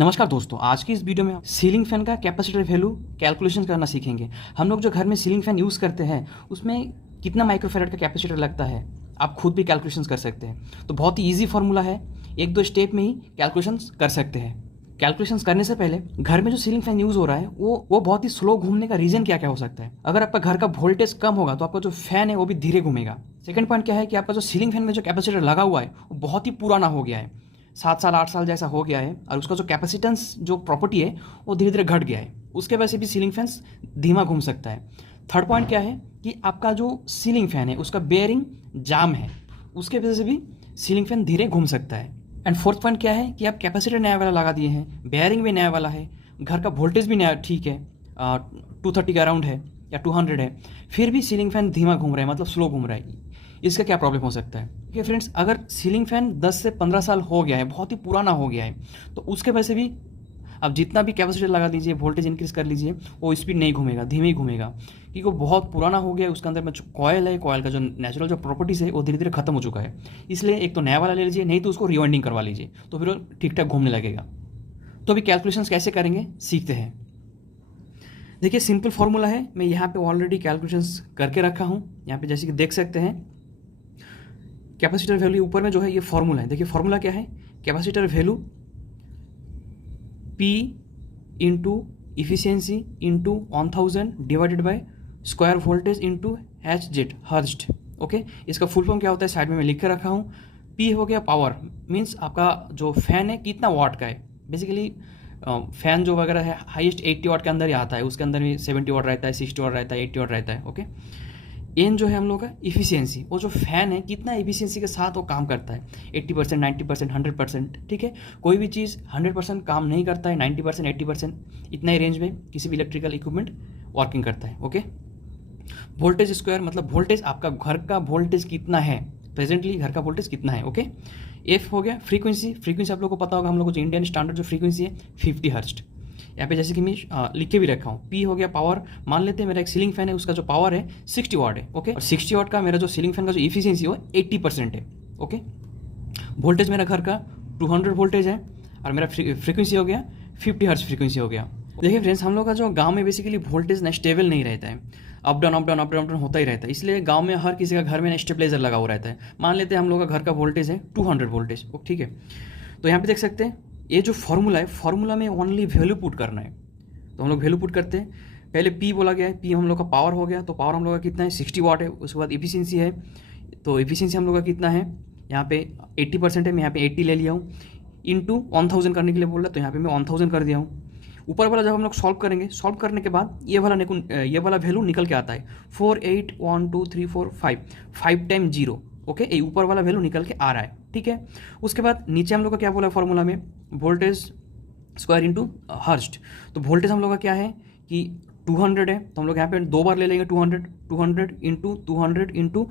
नमस्कार दोस्तों, आज की इस वीडियो में सीलिंग फैन का कैपेसिटर वैल्यू कैलकुलेशन करना सीखेंगे। हम लोग जो घर में सीलिंग फैन यूज़ करते हैं उसमें कितना माइक्रोफैराड का कैपेसिटर लगता है आप खुद भी कैलकुलेशंस कर सकते हैं। तो बहुत ही ईजी फार्मूला है, एक दो स्टेप में ही कैलकुलेशंस कर सकते हैं। कैलकुलेशंस करने से पहले घर में जो सीलिंग फैन यूज़ हो रहा है वो बहुत ही स्लो घूमने का रीज़न क्या क्या हो सकता है। अगर आपका घर का वोल्टेज कम होगा तो आपका जो फैन है वो भी धीरे घूमेगा। सेकंड पॉइंट क्या है कि आपका जो सीलिंग फैन में जो कैपेसिटर लगा हुआ है वो बहुत ही पुराना हो गया है, 7 साल 8 साल जैसा हो गया है और उसका जो कैपेसिटेंस जो प्रॉपर्टी है वो धीरे धीरे घट गया है। उसके वजह से भी सीलिंग फैंस धीमा घूम सकता है। थर्ड पॉइंट क्या है कि आपका जो सीलिंग फैन है उसका बेयरिंग जाम है, उसके वजह से भी सीलिंग फैन धीरे घूम सकता है। एंड फोर्थ पॉइंट क्या है कि आप कैपेसिटर नया वाला लगा दिए हैं, बेयरिंग भी नया वाला है, घर का वोल्टेज भी नया ठीक है, 230 के अराउंड है या 200 है, फिर भी सीलिंग फैन धीमा घूम रहा है, मतलब स्लो घूम रहा है। इसका क्या प्रॉब्लम हो सकता है? देखिए फ्रेंड्स, अगर सीलिंग फैन 10 से 15 साल हो गया है, बहुत ही पुराना हो गया है, तो उसके वजह से भी आप जितना भी कैपेसिटर लगा दीजिए, वोल्टेज इंक्रीज कर लीजिए, वो स्पीड नहीं घूमेगा, धीमे ही घूमेगा, क्योंकि वो बहुत पुराना हो गया है। उसके अंदर में जो कॉयल है, कॉयल का जो नेचुरल जो प्रॉपर्टीज़ है वो धीरे धीरे खत्म हो चुका है। इसलिए एक तो नया वाला ले लीजिए, नहीं तो उसको रिवाइंडिंग करवा लीजिए, तो फिर वो ठीक ठाक घूमने लगेगा। तो अभी कैलकुलेशंस कैसे करेंगे सीखते हैं। देखिए सिंपल फॉर्मूला है, मैं यहाँ पे ऑलरेडी कैलकुलेशंस करके रखा हूँ। यहाँ पे जैसे कि देख सकते हैं कैपेसिटर वैल्यू ऊपर में जो है ये फॉर्मूला है। देखिए फॉर्मूला क्या है, capacitor value P into efficiency into 1000 divided by square voltage into Hz हर्स्ट। ओके, इसका फुल फॉर्म क्या होता है साइड में मैं लिख के रखा हूँ। P हो गया पावर, मीन्स आपका जो फैन है कितना वाट का है। बेसिकली फैन जो वगैरह है हाईएस्ट 80 वाट के अंदर ही आता है, उसके अंदर भी 70 वाट रहता है, 60 वाट रहता है, 80 वाट रहता है। ओके, एन जो है हम लोग का इफिशियंसी, वो जो फैन है कितना इफिशियंसी के साथ वो काम करता है, 80%, 90%, 100%। ठीक है, कोई भी चीज़ 100% काम नहीं करता है, 90%, 80% इतना ही रेंज में किसी भी इलेक्ट्रिकल इक्विपमेंट वर्किंग करता है। ओके, वोल्टेज स्क्वायर मतलब वोल्टेज, आपका घर का वोल्टेज कितना है, प्रेजेंटली घर का वोल्टेज कितना है। ओके, एफ हो गया फ्रीक्वेंसी, फ्रीक्वेंसी आप लोग को पता होगा, हम लोग को जो इंडियन स्टैंडर्ड जो फ्रीक्वेंसी है 50 हर्ट्ज। यहाँ पे जैसे कि मैं लिख के भी रखा हूँ। पी हो गया पावर, मान लेते हैं मेरा एक सीलिंग फैन है, उसका जो पावर है 60 वाट है। ओके, और 60 वाट का मेरा जो सीलिंग फैन का जो इफिशियंसी हो 80% है। ओके, वोल्टेज मेरा घर का 200 वोल्टेज है और मेरा फ्रीक्वेंसी हो गया 50 हर्ट्ज फ्रीक्वेंसी हो गया। देखिए फ्रेंड्स, हम लोग का जो गांव में बेसिकली वोल्टेज ना स्टेबल नहीं रहता है, up down up down up down up down होता ही रहता है। इसलिए गांव में हर किसी का घर में ना स्टेबलाइजर लगा हुआ रहता है। मान लेते हैं हम लोग का घर का वोल्टेज है 200 वोल्टेज। ठीक है, तो यहाँ पे देख सकते हैं ये जो फॉर्मूला है, फॉर्मूला में ओनली वैल्यू पुट करना है। तो हम लोग वैल्यू पुट करते हैं। पहले पी बोला गया है, पी हम लोग का पावर हो गया, तो पावर हम लोग का कितना है 60 वाट है। उसके बाद इफिशियंसी है, तो इफिशियंसी हम लोग का कितना है, यहाँ पे 80% है, मैं यहाँ पे 80 ले लिया हूँ। इंटू 1000 करने के लिए बोल रहा, तो यहाँ पे मैं 1000 कर दिया हूँ। ऊपर वाला जब हम लोग सॉल्व करेंगे, सॉल्व करने के बाद ये वाला वैल्यू निकल के आता है 481234 5 टाइम 0। ओके, ये ऊपर वाला वैल्यू निकल के आ रहा है। ठीक है, उसके बाद नीचे हम लोग का क्या बोला फॉर्मूला में, वोल्टेज स्क्वायर इंटू हर्स्ट। तो वोल्टेज हम लोग का क्या है कि 200 है, तो हम लोग यहाँ पे 2 बार ले लेंगे 200 इंटू 200 इंटू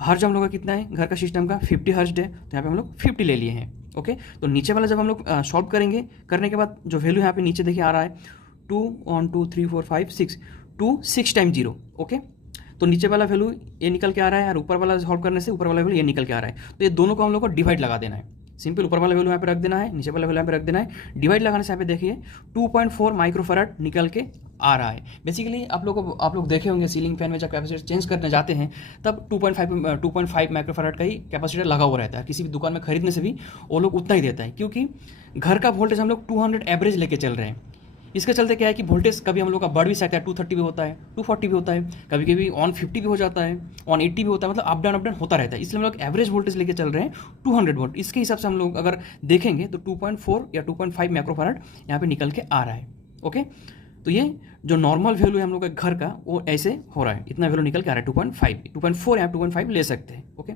हर्ज हम लोग का कितना है, घर का सिस्टम का 50 हर्ज है, तो यहाँ पे हम लोग 50 ले लिए हैं। ओके, तो नीचे वाला जब हम लोग सॉल्व करेंगे, करने के बाद जो वैल्यू यहाँ पे नीचे देखिए आ रहा है 2 1 2 3 4 5 6 2 6 टाइम 0। ओके, तो नीचे वाला वैल्यू ये निकल के आ रहा है और ऊपर वाला सॉल्व करने से ऊपर वाला वैल्यू ये निकल के आ रहा है। तो ये दोनों को हम लोग को डिवाइड लगा देना है। सिंपल, ऊपर वाला वैल्यू यहाँ पे रख देना है, नीचे वाला वैल्यू यहाँ पे रख देना है। डिवाइड लगाने से यहाँ पे देखिए 2.4 माइक्रोफैराड निकल के आ रहा है। बेसिकली आप लोग देखे होंगे सीलिंग फैन में जब कैपेसिटर चेंज करने जाते हैं तब 2.5 माइक्रोफैराड का ही कैपेसिटर लगा हुआ रहता है। किसी भी दुकान में खरीदने से भी वो लोग उतना ही देता है, क्योंकि घर का वोल्टेज हम लोग 200 एवरेज लेके चल रहे हैं। इसके चलते क्या है कि वोल्टेज कभी हम लोग का बढ़ भी सकता है, 230 भी होता है, 240 भी होता है, कभी कभी 150 भी हो जाता है, 180 भी होता है, मतलब अप डाउन होता रहता है। इसलिए हम लोग एवरेज वोल्टेज लेके चल रहे हैं 200 वोल्ट। इसके हिसाब से हम लोग अगर देखेंगे तो 2.4 या 2.5 माइक्रोफैराड यहाँ पे निकल के आ रहा है। ओके, तो ये जो नॉर्मल वैल्यू है हम लोग के घर का वो ऐसे हो रहा है, इतना वैल्यू निकल के आ रहा है 2.4 या 2.5 ले सकते हैं। ओके,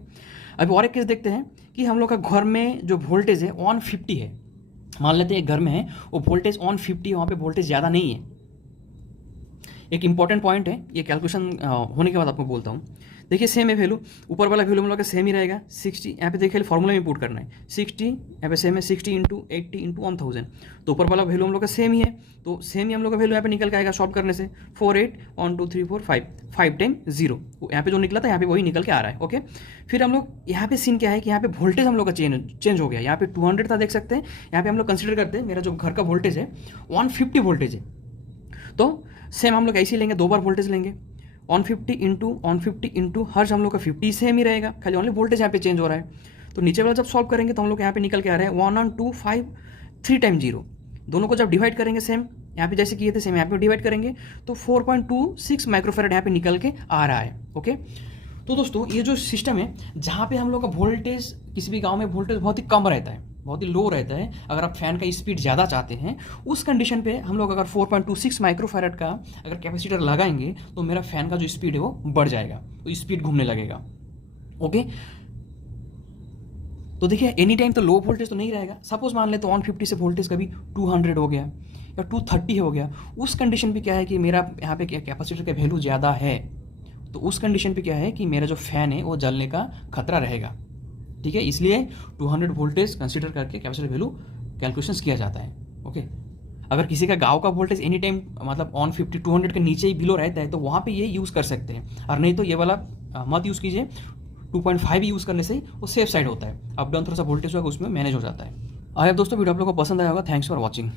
अभी और एक केस देखते हैं कि हम लोग का घर में जो वोल्टेज है 150 है। मान लेते हैं एक घर में है वो वोल्टेज 150 है, वहाँ पे वोल्टेज ज़्यादा नहीं है। एक इंपॉर्टेंट पॉइंट है, ये कैलकुलेशन होने के बाद आपको बोलता हूँ। देखिए सेम है वैल्यू, ऊपर वाला वैल्यू हम लोग का सेम ही रहेगा 60, यहाँ पे देखिए फॉर्मूला में पुट करना है 60, यहाँ पे सेम है 60 इंटू 80 इंटू 1000, तो ऊपर वाला वैल्यू हम लोग का सेम ही है, तो सेम ही हम लोग का वैल्यू यहाँ पे निकल के आएगा सॉल्व करने से 4 8 1 2 3 4 5 5 टाइम 0, यहाँ पे जो निकला था यहाँ पे वही निकल के आ रहा है। ओके, फिर हम लोग यहाँ पे सीन क्या है कि यहाँ पे वोल्टेज हम लोग का चेंज हो गया, यहाँ पे 200 था देख सकते हैं, यहाँ पे हम लोग कंसिडर करते हैं मेरा जो घर का वोल्टेज है 150 वोल्टेज है, तो सेम हम लोग ऐसे ही लेंगे, 2 बार वोल्टेज लेंगे 150 इंटू हर्ज हम लोग का 50 सेम ही रहेगा, खाली ओनली वोल्टेज यहाँ पे चेंज हो रहा है। तो नीचे वाला जब सॉल्व करेंगे तो हम लोग यहाँ पे निकल के आ रहा है 1 1 2 5 3 टाइम 0, दोनों को जब डिवाइड करेंगे सेम यहाँ पे जैसे किए थे सेम यहाँ पे डिवाइड करेंगे तो 4.26 माइक्रोफेरेड यहाँ पे निकल के आ रहा है। ओके, तो दोस्तों ये जो सिस्टम है जहाँ पे हम लोग का वोल्टेज किसी भी गाँव में वोल्टेज बहुत ही कम रहता है, बहुत ही लो रहता है, अगर आप फैन का स्पीड ज़्यादा चाहते हैं उस कंडीशन पे हम लोग अगर 4.26 माइक्रोफैराड का अगर कैपेसिटर लगाएंगे तो मेरा फैन का जो स्पीड है वो बढ़ जाएगा, तो स्पीड घूमने लगेगा। ओके, तो देखिए एनी टाइम तो लो वोल्टेज तो नहीं रहेगा, सपोज मान ले तो 150 से वोल्टेज कभी 200 हो गया या 230 हो गया, उस कंडीशन पे क्या है कि मेरा यहाँ पे कैपेसिटर का वैल्यू ज़्यादा है, तो उस कंडीशन पे क्या है कि मेरा जो फैन है वो जलने का खतरा रहेगा। ठीक है, इसलिए 200 वोल्टेज कंसीडर करके कैपेसिटर वैल्यू कैलकुलेशन किया जाता है। ओके, अगर किसी का गांव का वोल्टेज एनी टाइम मतलब 150 200 के नीचे ही बिलो रहता है तो वहाँ पे ये यूज़ कर सकते हैं, और नहीं तो ये वाला मत यूज़ कीजिए, 2.5 यूज़ करने से ही वो सेफ साइड होता है, अप डाउन थोड़ा सा वोल्टेज होगा उसमें मैनेज हो जाता है। अगर दोस्तों वीडियो आप लोगों को पसंद आया होगा, थैंक्स फॉर वॉचिंग।